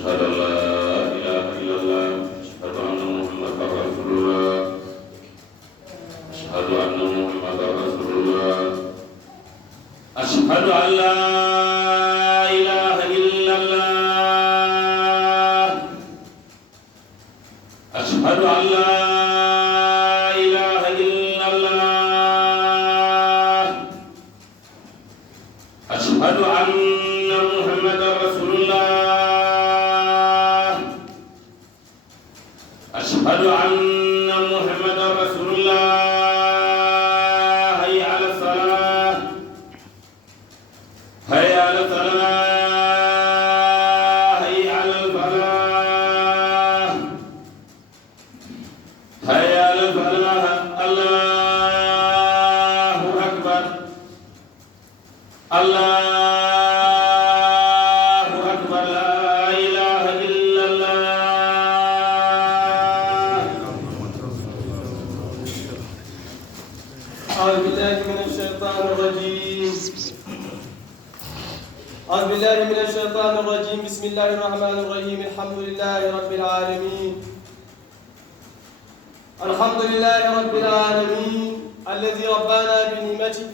أشهد أن لا إله إلا الله أشهد أن محمدا رسول الله أشهد أن محمدا رسول الله أشهد أن لا إله إلا الله أشهد أن لا إله إلا الله أشهد أن محمدا رسول الله أشهد أن محمدا رسول الله حي على الصلاة حي على الصلاة حي على الفلاح حي على الفلاح الله أكبر الله أكبر لا إله إلا الله. أعوذ بالله من الشيطان الرجيم. أعوذ بالله من الشيطان الرجيم. بسم الله الرحمن الرحيم. الحمد لله رب العالمين. الحمد لله رب العالمين الذي ربانا بنعمته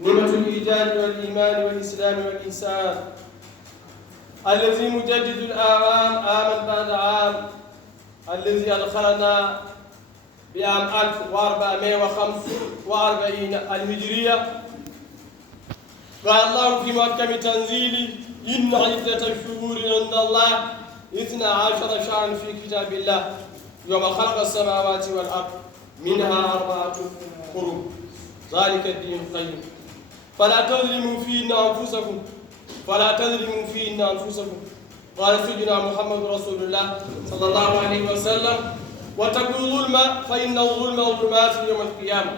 نعمة الإيجاد والإيمان والإسلام والإحسان الذي مجدد الآوام عاما بعد عام الذي أدخلنا بعام 1445 الهجرية. قال الله في محكم تنزيله إن عدة الشهور عند الله 12 شهرا في كتاب الله يوم خلق السماوات والأرض منها 4 حرم ذلك الدين القيم فلا تظلموا فيهن أنفسكم قال سيدنا محمد رسول الله صلى الله عليه وسلم واتقوا الظلم فإن الظلم ظلمات يوم القيامة.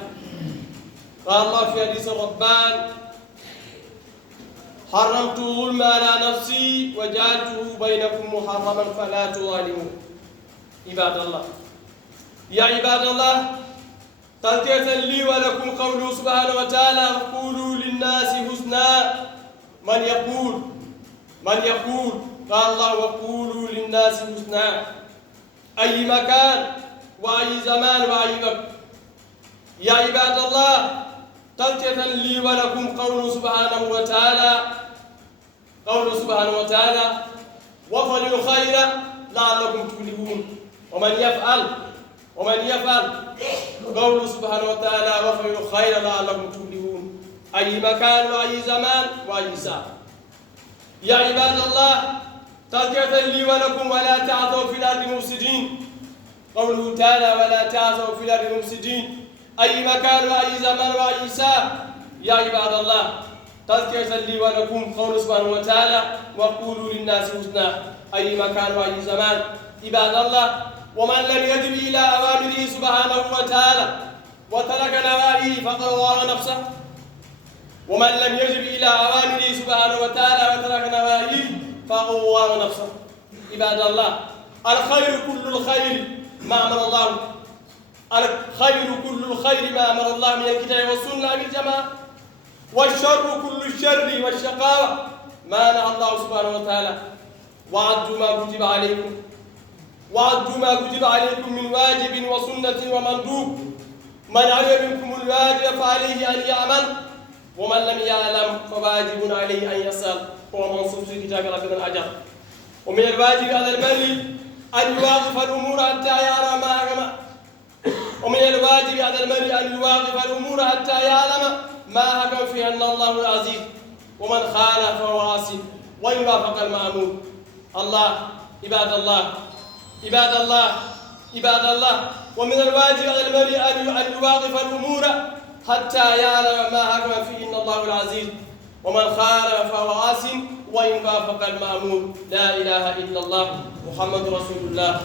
قال الله في حديث الربان حرمت الظلم على نفسي وجعلته بينكم محرما فلا تظالموا. عباد الله يا عباد الله تلقية لي ولكم قوله سبحانه وتعالى وقولوا للناس حسنا من يقول قال الله وقولوا للناس حسنا أي مكان وأي زمان وأي وقت. يا عباد الله تلقية لي ولكم قوله سبحانه وتعالى وفعلوا الخير لعلكم تفلحون. ومن يفعل قوله سبحانه وتعالى وفعلوا الخير لعلكم تفلحون أي مكان وأي زمان وأي ساعة. يا عباد الله تلقية لي ولكم ولا تعثوا في الأرض مفسدين. قوله تعالى ولا تعثوا في الأرض مفسدين أي مكان وأي زمان وأي ساعة. يا عباد الله تلقية لي ولكم قوله سبحانه وتعالى وقولوا للناس حسنا أي مكان وأي زمان. عباد الله ومن لم يجب إلى أوامره سبحانه وتعالى وترك نواهيه فقد ضار نفسه. ومن لم يجب إلى أوامره سبحانه وتعالى وترك نواهيه فقد ضار نفسه. عباد الله الخير كل الخير ما أمر الله من الكتاب والسنة بالجماعة والشر كل الشر والشقاوة ما نهى الله سبحانه وتعالى وعدوا ما كتب عليكم من واجب وسنة ومندوب. من علم منكم الواجب فعليه أن يعمل ومن لم يعلم فواجب عليه أن يسأل. هو منصوص في كتاب ربنا الأجر. ومن الواجب على المرء أن يواقف الأمور حتى يرى ما حكم فيها أن الله العزيز ومن خالف فهو عاصي وإن وافق المأمور. الله عباد الله ومن الواجب على المرء أن يواقف الأمور حتى يعلم ما حكم فيه إن الله العزيز ومن خالف فهو عاص وإن وافق المأمور. لا إله إلا الله محمد رسول الله